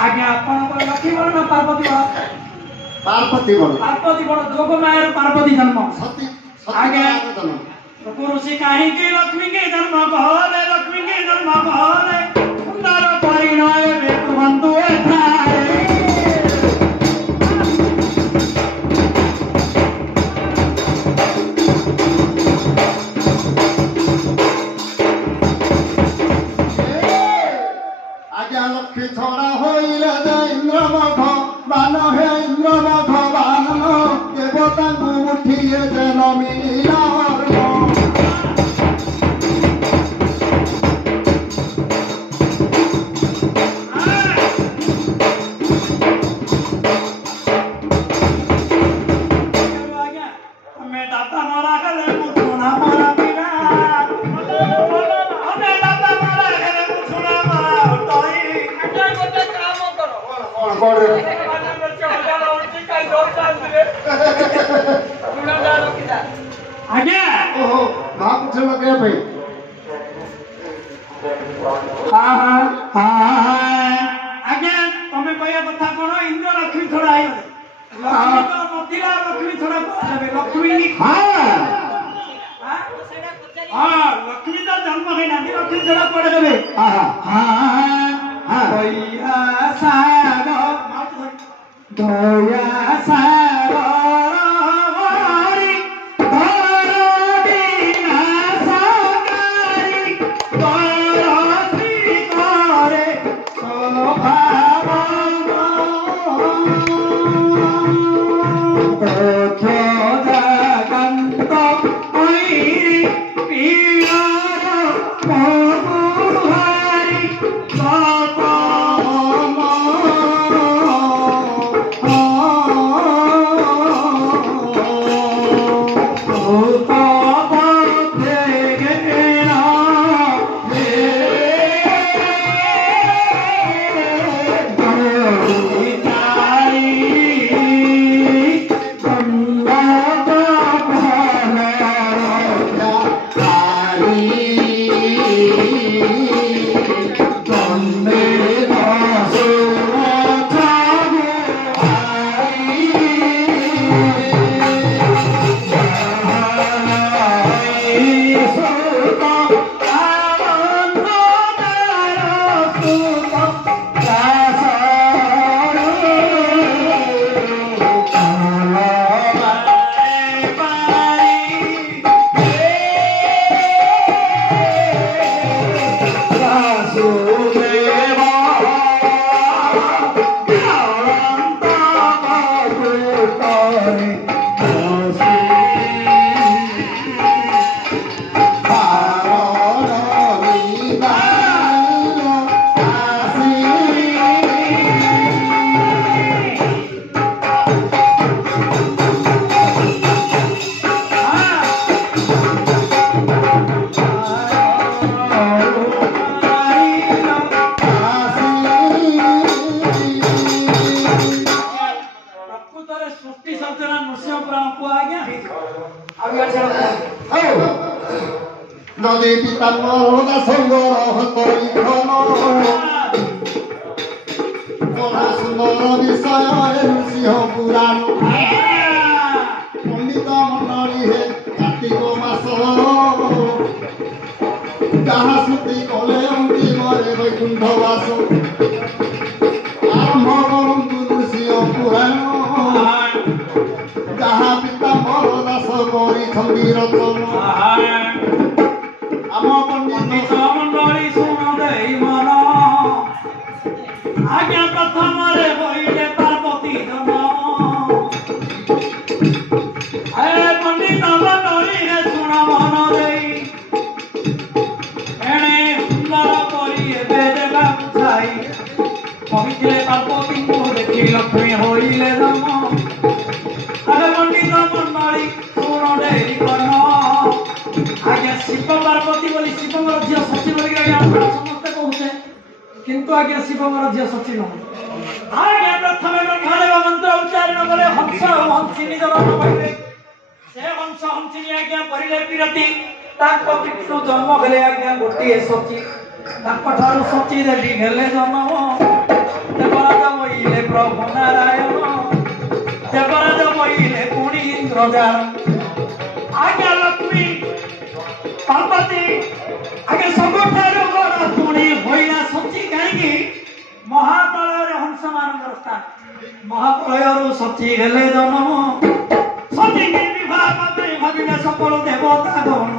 आज्ञा आपन लक्ष्मी बड़ ना पार्वती बड़ पार्वती बड़ जोग मायर पार्वती जन्म सती आज्ञा पुरुषी काहे की लक्ष्मी के जन्म कहले लक्ष्मी के जन्म कहले सुंदर परिणय बेक बंधु थाए आज्ञा लक्ष्मी छोड़ा होइले जे इंद्र मघ बान हे इंद्र मघ बान देवता उठिए जे नमिला आज्ञा ओहो भाग चलो के भाई हाँ आज्ञा तमें कहया कथा कोन इंद्र लक्ष्मी थोड़ा आयो लक्ष्मी तो नथिला लक्ष्मी थोड़ा कहबे लक्ष्मी हाँ लक्ष्मी तो जन्म है ना लक्ष्मी थोड़ा पड़े देबे हाँ भैया सागर दया सागर नदी पितामह संगर हतई घन बड़ा सुंदर विषय ऋषिह पुराण पंडित मंडली हे कार्तिक मास जहाँ श्रुति कले अंतिमरे वैकुंठ वास आरंभ करतु ऋषिह पुराण जहाँ पितामह दास करी रतन आम पंडित मंडली सुन दे मन आज्ञा प्रथम रे बहिले पार्वती धन पंडित मंडली रे सुन मन दे एणे सुंदर करी देगा बुझाई कहिथिले पार्वती को देखी लक्ष्मी होइले धन अरे पंडित मंडली सुन दे मन आज्ञा शिव पार्वती बोली शिव झी सची बोल समस्ते कहते किंतु आज्ञा शिव झी सची नुह आज्ञा प्रथम ब्रह्मदेव मंत्र उच्चारण कले हंस हंसिनी जन्म पाइले से हंस हंसिनी आज्ञा परिले पिरती ताको पितृ जन्म हेले आज्ञा गोटे सची ताको ठारू सची देवी हेले जन्म देवराज बोले प्रभु नारायण देवराज बोले पुणी इंद्रजान आज्ञा लक्ष्मी पार्वती आगे सबुठारु बड़ पुणी होइला सची कहीं महाप्रलय हंस मान स्थान महाप्रलय सची हेले जन्म सची के विभाग भाविले सकल देवता गण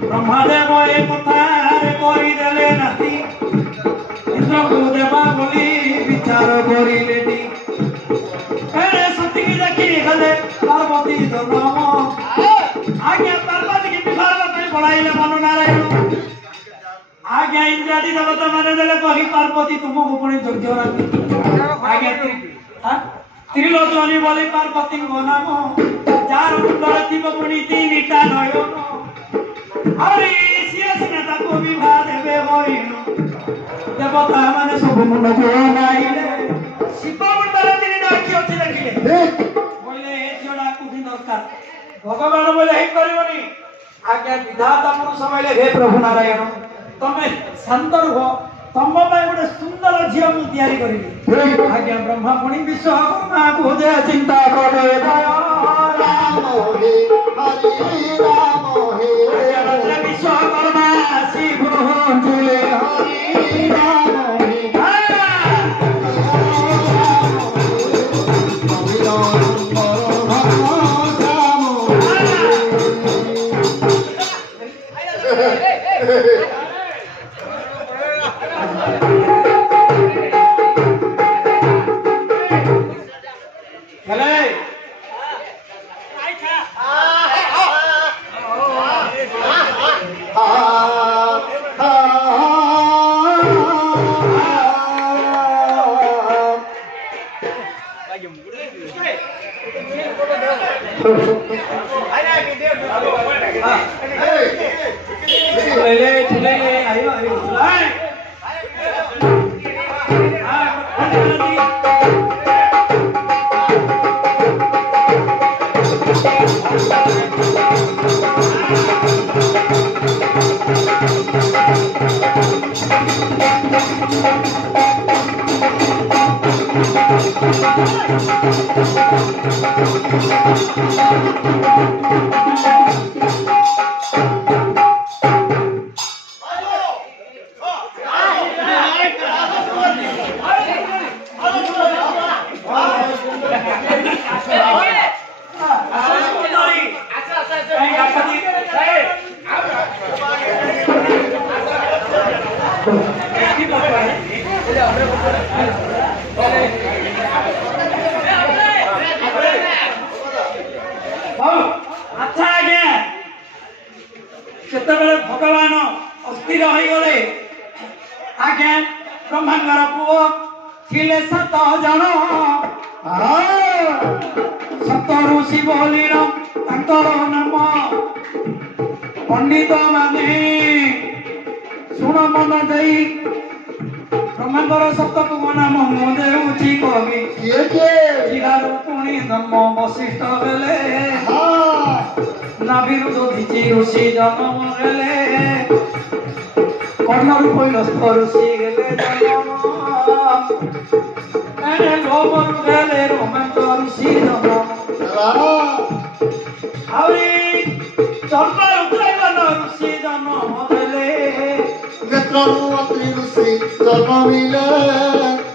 ब्रह्मदेव ए कथारे करिदेले नाती इंद्रको देवा बोली विचार करिलेटी एरे सती की देखी हेले पार्वती जन्म आज्ञा पार्वती की विभाग में बढ़ाइले मनु नारायण आज्ञा इंद्रादि देवता माने देले कही पार्वती तुमको पुणी योग्य राखी आज्ञा त्रिलोचनी बोली पार्वती को नाम जार मुंडल जीव पुणी तीनिटा नयन अरे सियासने ताको विवाह देवे होइनु देवता माने सब मुंड को नाइले शिव मुंडल तीनिटा की अछि देखिले बोले ए जोड़ा कुदी दरकार भगवान बोले हे करबनी आज्ञा विधाता पुरुष बोले हे प्रभु नारायण तमे शांत रुह तम पाई गोटे सुंदर झियो मु तैयारी करिबी आज्ञा ब्रह्मा पुणी विश्वकर्मा खोजे चिंता करे राम हे हरि राम हे विश्वकर्मा शिव जुले हरि राम हे अच्छा आज्ञा केतबेले भगवान अस्थिर हो गले आज्ञा ब्रह्मांडर पुओ थिले 7 जण सत ऋषि बोलिन तांकर नाम पंडित माने सुन मन देई ब्रह्मांडर सप्तक नाम मु देउछि कवि किए जिरार पुणी जन्म वशिष्ठ बेले नाभिरु दधिछि ऋषि जन्म गेले कर्णरु पहिलस्थ ऋषि गेले जन्म एने लोमरु गेले रोमांच ऋषि जन्म आवरी चर्म रुद्रगण ऋषि जन्म गेले नेत्ररु अत्रि ऋषि जन्म मिले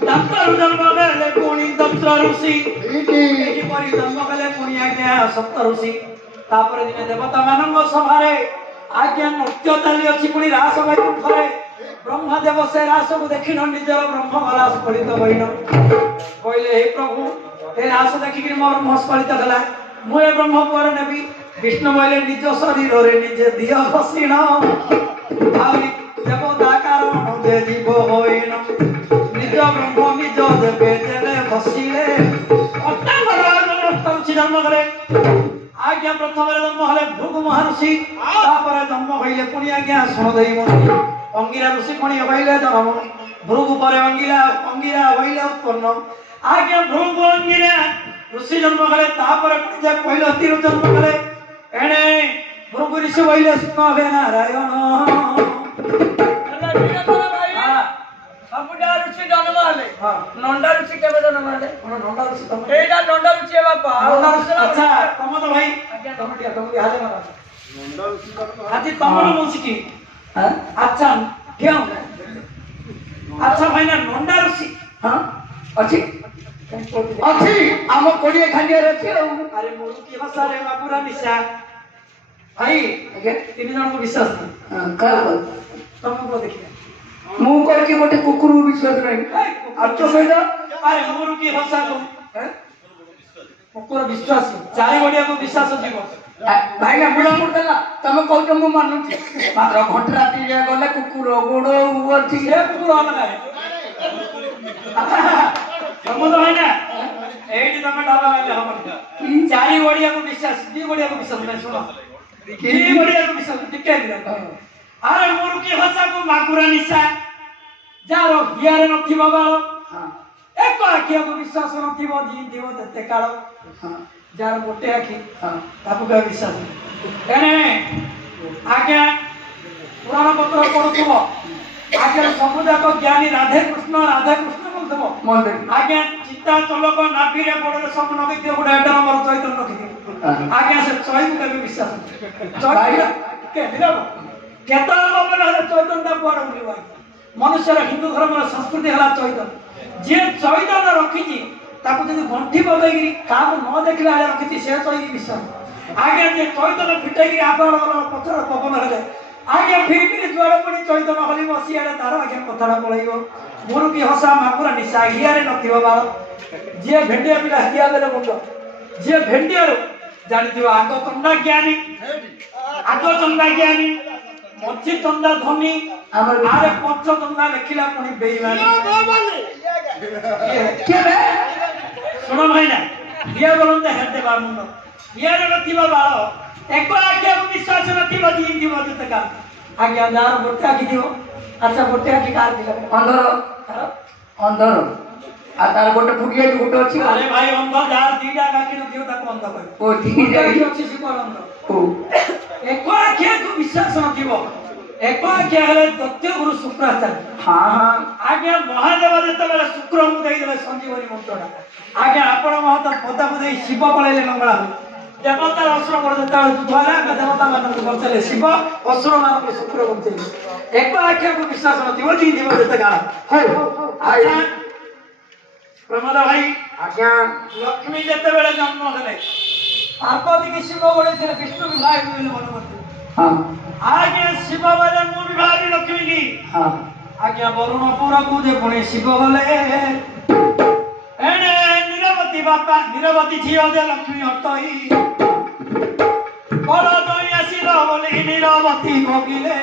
दत्तर जन्म गेले पुणी दत्त ऋषि एठी परि जन्म गेले पुणी आज्ञा सप्त ऋषि तापर दिने देवता मानंग सभारे आज्ञा नृत्य चली अछि पुणी रास वैकुंठरे ब्रह्मदेव से रास को देखिन निजर ब्रह्म रास फलित होइनो कहले हे प्रभु हे रास देखि कि मोर मोह फलित हला मुए ब्रह्म पर नेबी विष्णु बोले निज शरीर रे निजे दिया हसिन आउरी देवता कारण दे जीव होइनो निज ब्रह्म निज देवे देले हसिले अत्ता जन्म करे आज्ञा प्रथम जन्म हले भृगु महर्षि तापर जन्म हइले पुणी आज्ञा सुणदेई मुनि अंगिरा ऋषि पुणी हइले जन्म भृगु पर अंगिरा हइले उत्पन्न आज्ञा भृगु अंगिरा ऋषि जन्म हले तापर जे पहिले तीर जन्म हले एणे भृगु ऋषि हइले सुन नारायण भाई सबुडा ऋषि जन्म हले ହଁ ନଣ୍ଡା ରୁଚି କେବେ ଜନ୍ମ ହେଲେ କଣ ନଣ୍ଡା ଋଷି ତମ ଏଇଟା ନଣ୍ଡା ରୁଚି ବାପା ଆଚ୍ଛା ତମ ତ ଭାଇ ଆଜ୍ଞା ତମ ଟିକେ ତମକୁ ହାଲେ ମାରା ନଣ୍ଡା ଋଷି କଣ ଆଜି ତମର ମୁଁ ଶିଖି ଆଚ୍ଛା ଠିଆ ହଉ ଆଚ୍ଛା ଭାଇନା ନଣ୍ଡା ଋଷି ହଁ ଅଛି ଅଛି ଆମ କୋଡ଼ିଏ ଖାଲିଆରେ ଅଛି ଆଉ ଆରେ ମୋର କି ଭାଷାରେ ବାପୁରା ନିଶା ଭାଇ ଆଜ୍ଞା ତିନି ଜଣଙ୍କୁ ବିଶ୍ୱାସ ନାହିଁ କାହାକୁ ତମକୁ ଦେଖିବା ମୁଁ କହିକି ଗୋଟେ କୁକୁରକୁ ବିଶ୍ୱାସ ନାହିଁ ଆଉ ତୋ ସହିତ ଆରେ ମୋର କି ଭାଷା ତୁ କୁକୁର ବିଶ୍ୱାସ ଚାରି ଗଡ଼ିଆକୁ ବିଶ୍ୱାସ ଯିବ ଭାଇନା ବୁଢ଼ା ଦେଲା ତମେ କହୁଛ ମୁଁ ମାନୁଛି ମାତ୍ର ଘଣ୍ଟା ରାତିରେ ଗଲେ କୁକୁର ଗୋଡ଼ ଅଛି ସେ କୁକୁର ଅଲଗା ତମ ତ ଭାଇନା ଏଇଠି ତମେ ଡର ମାରିଲେ ହବନି ଚାରି ଗଡ଼ିଆକୁ ବିଶ୍ୱାସ ଦି ଗଡ଼ିଆକୁ ବିଶ୍ୱାସ ନାହିଁ ଶୁଣ ଦି ଗଡ଼ିଆକୁ ବିଶ୍ୱାସ ଟିକେ ଆରେ ମୋର କି ଭାଷାକୁ ମାଗୁରା ନିଶା ଯାହାର ହିଆରେ ନଥିବ ବାଳ ଏକ ଆଖିଆକୁ ବିଶ୍ୱାସ ନଥିବ ଜିଇଥିବ ତେତେ କାଳ ଯାହାର ଗୋଟେ ଆଖି ତାକୁ କେବେ ବିଶ୍ୱାସ ଏଣେ ଆଜ୍ଞା ପୁରାଣ ପତ୍ର ପଢୁଥିବ ଆଜ୍ଞା ସବୁ ଯାକ ଜ୍ଞାନୀ ରାଧେ କୃଷ୍ଣ ବୋଲୁଥିବ ଆଜ୍ଞା ଚିତା ଚଲକ ନାଭିରେ ଗୋଡ଼ରେ ସବୁ ନଗେଇଥିବ ଗୋଟେ ଏଟା ନମ୍ବର ଚୈତନ୍ୟ ରଖିଥିବ ଆଜ୍ଞା ସେ ଚୈକୁ କେବେ ବିଶ୍ୱାସ କେତେବେଳେ ଚୈତନ୍ୟ କୁଆଡେ ବୁଲିବ ମନୁଷ୍ୟର ହିନ୍ଦୁ ଧର୍ମର ସଂସ୍କୃତି ହେଲା ଚୈତନ୍ୟ ଯିଏ ଚୈତନ୍ୟ ରଖିଛି ତାକୁ ଯଦି ଗଣ୍ଠି ବଦଳେଇକି କାହାକୁ ନ ଦେଖିଲା ବେଳେ ରଖିଛି ସେ ଚୈକି ବିଶ୍ୱାସ ଆଜ୍ଞା ଯିଏ ଚୈତନ୍ୟ ଫିଟେଇକି ଆଗଳ ପଛର ପବନ ହେଲେ ଆଜ୍ଞା ଫିରି ଯୁଆଡେ ପୁଣି ଚୈତନ୍ୟ ହଲି ବସିଆଡେ ତାର ଆଜ୍ଞା କଥାଟା ପଳେଇବ ମୋର କି ହସା ମାଗୁରା ନିଶା ହିଆରେ ନଥିବ ବାଳ ଯିଏ ଭେଣ୍ଡିଆ ପିଲା ହିଆ ଦେଲେ ମୁଣ୍ଡ ଯିଏ ଭେଣ୍ଡିଆରୁ ଜାଣିଥିବ ଆଗ ଚନ୍ଦା ଜ୍ଞାନୀ ମଝି ଚନ୍ଦା ଧନୀ ଆରେ ପଛ ଚନ୍ଦା ଲେଖିଲା ପୁଣି ବେଇମାନି ଶୁଣ ଭାଇନା ଇଏ ବୋଲନ୍ତେ ହେତେ ବା ମୁଣ୍ଡ ଇଏରେ ନଥିବା ବାଳ ଏକ ଆଖିଆକୁ ବିଶ୍ୱାସ ନଥିବ ଜିଇଥିବ ଯେତେ କାଳ ଆଜ୍ଞା ଯାହାର ଗୋଟେ ଆଖି ଥିବ ଆଚ୍ଛା ଗୋଟେ ଆଖି କାହାର ଥିଲା ଅନ୍ଧର ଆଉ ତାର ଗୋଟେ ଫୁଟିଆଟି ଗୋଟେ ଅଛି ଆରେ ଭାଇ ଅନ୍ଧ ଯାହାର ଦିଟା ଆଖି ନଥିବ ତାକୁ ଅନ୍ଧ କହିବ ଓ ଦିଟା ଆଖି ଅଛି ସେ କଣ ଅନ୍ଧ ଏକ ଆଖିଆକୁ ବିଶ୍ୱାସ ନଥିବ ଏକ ଆଖିଆ ହେଲେ ଦତ୍ୟ ଗୁରୁ ଶୁକ୍ରାଚାର୍ଯ୍ୟ ଆଜ୍ଞା ମହାଦେବ ଯେତେବେଳେ ଶୁକ୍ରଙ୍କୁ ଦେଇଦେଲେ ସଞ୍ଜୀବନୀ ମନ୍ତ୍ରଟା ଆଜ୍ଞା ଆପଣ ମହତ ପଦାକୁ ଦେଇ ଶିବ ପଳେଇଲେ ମଙ୍ଗଳା ଦେବତାର ଅସୁର ବଳ ଯେତେବେଳେ ଯୁଦ୍ଧ ହେଲା ଆମେ ଦେବତା ମାନଙ୍କୁ ବଞ୍ଚେଇଲେ ଶିବ ଅସୁର ମାନଙ୍କୁ ଶୁକ୍ର ବଞ୍ଚେଇଲେ ଏକ ଆଖିଆକୁ ବିଶ୍ୱାସ ନଥିବ ଜିଇଥିବ ଯେତେ କାଳ ପ୍ରମୋଦ ଭାଇ ଆଜ୍ଞା ଲକ୍ଷ୍ମୀ ଯେତେବେଳେ ଜନ୍ମ ହେଲେ ପାର୍ବତୀକି ଶିବ ଗୋଳେଇଥିଲେ ବିଷ୍ଣୁ ବିବାହ କହିଲେ ମନେ କରିଥିଲେ ଆଜ୍ଞା ଶିବ ବୋଲେ ମୁଁ ବିବାହ ଲକ୍ଷ୍ମୀ କି ଆଜ୍ଞା ବରୁଣପୁରକୁ ଯେ ପୁଣି ଶିବ ଗଲେ ଏଣେ ନିରବତୀ ବାପା ନିରବତୀ ଝିଅ ଯେ ଲକ୍ଷ୍ମୀ ହଟଇ ବଳ ଦଇ ଆସିଲ ବୋଲି ନିରବତୀ ଭୋଗିଲେ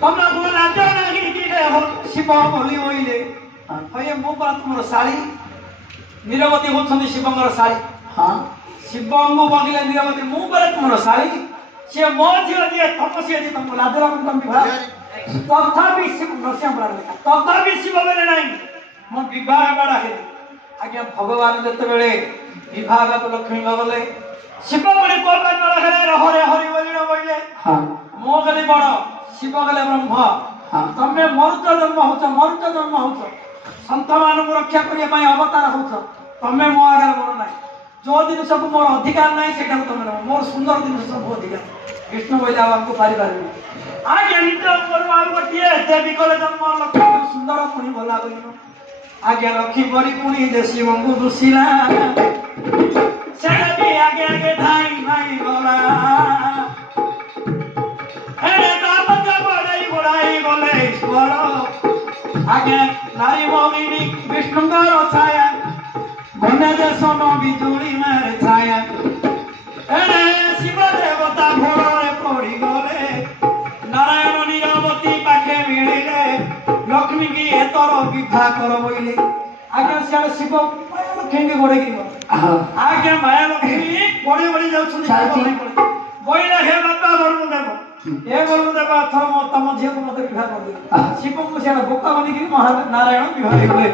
ତମକୁ ଲାଜ ଲାଗିଲେ ଶିବ ବୋଲି କହିଲେ ହଏ ମୁଁ ପରା ତୁମର ଶାଳୀ ନିରବତୀ ହଉଛନ୍ତି ଶିବଙ୍କର ଶାଳୀ ଶିବଙ୍କୁ ବଗିଲେ ନିରବତୀ ମୁଁ ପରା ତୁମର ଶାଳୀ ସିଏ ମୋ ଝିଅ ଯିଏ ତମ ସିଏ ଯିଏ ତମକୁ ଲାଜ ଲାଗୁନି ତମ ବିବାହ ତଥାପି ଶିବ ନରସିଂହପୁର ଲେଖା ତଥାପି ଶିବ ବେଲେ ନାହିଁ ମୁଁ ବିବାହ ହେବାଟା ହେଲି ଆଜ୍ଞା ଭଗବାନ ଯେତେବେଳେ ବିବାହକୁ ଲକ୍ଷ୍ମୀ ଗଲେ ଶିବ ବୋଲି କୋପାନ୍ୱର ହେଲେ ହରେ ହରି ବୋଲି କହିଲେ ମୁଁ ଗଲି ବଡ ଶିବ ଗଲେ ବ୍ରହ୍ମ ତମେ ମରୁଚ ଜନ୍ମ ହଉଛ ସନ୍ଥ ମାନଙ୍କୁ ରକ୍ଷା କରିବା ପାଇଁ ଅବତାର ହଉଛ ତମେ ମୋ ଆଗରେ ମୋର ନାହିଁ ଯୋଉ ଜିନିଷକୁ ମୋର ଅଧିକାର ନାହିଁ ସେଟାକୁ ତମେ ନେବ ମୋର ସୁନ୍ଦର ଜିନିଷ ସବୁ ଅଧିକାର ବିଷ୍ଣୁ କହିଲେ ଆଉ ଆମକୁ ପାରିପାରିବି ଆଜ୍ଞା ନିଜ ଉପରୁ ଆଉ ଗୋଟିଏ ଦେବୀ କଲେ ଜନ୍ମ ଲକ୍ଷ୍ମୀ ସୁନ୍ଦର ପୁଣି ଭଲ କରିବ ଆଜ୍ଞା ଲକ୍ଷ୍ମୀ ପରି ପୁଣି ଦେଶୀ ବଙ୍ଗୁ ଦୁଷିଲା ସେଟା ବି ଆଗେ ଆଗେ ଧାଇ ଗଲା ଗଲେ ଈଶ୍ୱର ଆଜ୍ଞା ନାରୀ ଭଗିନୀ ବିଷ୍ଣୁଙ୍କର ଛାୟା ବନେ ଦେଶ ବିଜୁଳି ମାରେ ଛାୟା ଏଣେ ଶିବ ଦେବତା ଘୋରରେ ପଡ଼ିଗଲେ ନାରାୟଣ ନିରବତୀ ପାଖେ ମିଳିଲେ ଲକ୍ଷ୍ମୀ କି ଏତର ବିବାହ କର ବୋଇଲେ ଆଜ୍ଞା ସିଆଡେ ଶିବ ଲକ୍ଷ୍ମୀକି ଗୋଡେଇକି ଆଜ୍ଞା ମାୟା ଲକ୍ଷ୍ମୀ ଗୋଡି ଯାଉଛନ୍ତି ବୋଇଲେ ହେ ବାପା ବରୁଣ ଦେବ ଏ ବରୁଣ ଦେବ ତମ ଝିଅକୁ ମତେ ବିବାହ କରିଦେବେ ଶିବଙ୍କୁ ସିଆଡେ ବୋକା ବନିକି ନାରାୟଣ ବିବାହ କଲେ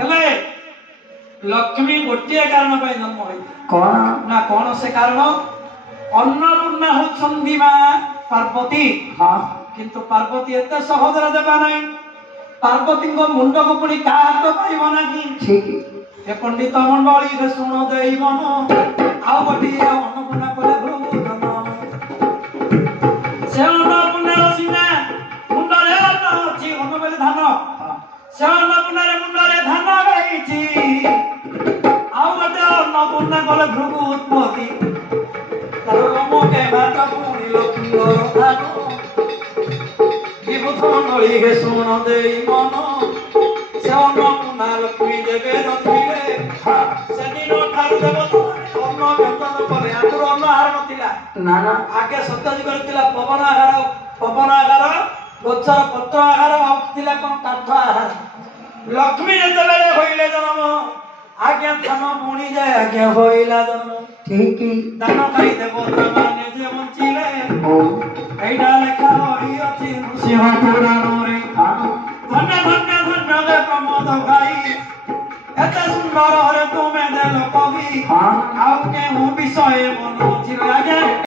ହେଲେ ଲକ୍ଷ୍ମୀ ଗୋଟିଏ କାରଣ ପାଇଁ ଜନ୍ମ ହୋଇଛି କଣ ସେ କାରଣ ଅନ୍ନପୂର୍ଣ୍ଣା ହଉଛନ୍ତି ମା ପାର୍ବତୀ କିନ୍ତୁ ପାର୍ବତୀ ଏତେ ସହଜରେ ଦେବା ନାହିଁ ପାର୍ବତୀଙ୍କ ମୁଣ୍ଡକୁ ପୁଣି କା ହାତ ପାଇବ ନାହିଁ ଠିକ ଏ ପଣ୍ଡିତ ମଣ୍ଡଳୀ ଶୁଣ ଦେଇ ମନ ଆଉ ଗୋଟିଏ ଅନ୍ନପୂର୍ଣ୍ଣା କଲେ ଭୃଗୁ ଧନ ସେ ଅନ୍ନପୂର୍ଣ୍ଣାର ସିନା ମୁଣ୍ଡରେ ଅନ୍ନ ଅଛି ଅନ୍ନ ବୋଲି ଧାନ ସେ ଅନ୍ନପୂର୍ଣ୍ଣାରେ ମୁଣ୍ଡରେ ଧାନ ରହିଛି ଆଉ ଗୋଟେ ଅନ୍ନପୂର୍ଣ୍ଣା କଲେ ଭୃଗୁ ଉତ୍ପତ୍ତି ତାର ରମକେ ଭାତ ପୁଣି ଲକ୍ଷ୍ମୀର ଧାନ ବିଭୂତ ମଣ୍ଡଳୀ ଶୁଣ ଦେଇ ମନ ସେ ଅନ୍ନପୂର୍ଣ୍ଣା ଲକ୍ଷ୍ମୀ ଦେବେ ରଖିଲେ ସେଦିନ ଠାରୁ ଦେବତାମାନେ ଅନ୍ନ ବ୍ୟଞ୍ଜନ କଲେ ଆଗରୁ ଅନ୍ନ ଆହାର ନଥିଲା ନା ନା ଆଗେ ସତ୍ୟଯୁଗରେ ଥିଲା ପବନ ଆହାର ଗଛର ପତ୍ର ଆହାର ଆଉ ଥିଲା କଣ କାଠ ଆହାର ଲକ୍ଷ୍ମୀ ଯେତେବେଳେ ହୋଇଲେ ଜନ୍ମ ଆଜ୍ଞା ଧାନ ପୁଣି ଯାଏ ଆଜ୍ଞା ହୋଇଲା ଜନ୍ମ ଠିକ ଧାନ ଖାଇ ଦେବତାମାନେ ଯେ ବଞ୍ଚିଲେ ଏଇଟା ଲେଖା ରହିଅଛି ନୃସିଂହ ପୁରାଣରେ ଧନ୍ୟ ଧନ୍ୟ ଧନ୍ୟ ଦେ ପ୍ରମୋଦ ଭାଇ ଏତେ ସୁନ୍ଦରରେ ତୁମେ ଦେଲ କବି ଆଉ କେଉଁ ବିଷୟ ମନ